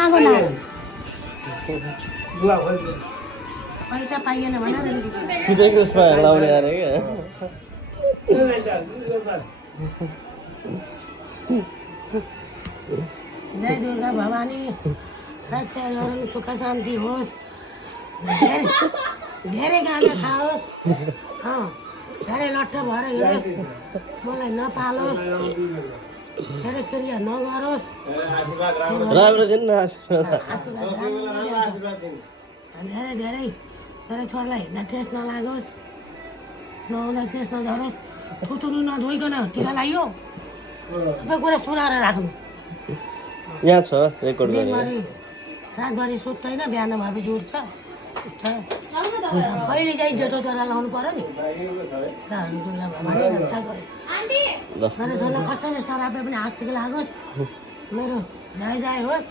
कहाँको नारायण पैसा पाइएन भनेर सिधै कृष्ण लाउने अरे क्या जय दुर्गा भवानी रक्षा गरून् सुख शान्ति होस् धेरै गाँजा खाओस् धेरै लट्ठ भएर हिँडोस् मलाई नपालोस् धेरै क्रिया नगरोस् राम्रो दिन न धेरै धेरै मेरो छोरालाई हिँड्दा ठेस नलागोस् नहुँदा ठेस नधरोस् थुतुरु नधोइकन टिका लगाइयो सबै कुरा सुनाएर राख्नु यहाँ छ रेकर्ड गरेर दिनभरि रातभरि सुत्दैन बिहान भएपछि उठ्छ कहिले चाहिँ जेठो चरा लाउनु पर्यो नि दुर्गा भवानी रक्षा गरे मेरो छोरालाई कसैले सरापे पनि हाँसिक लागोस् मेरो जाय जाय होस्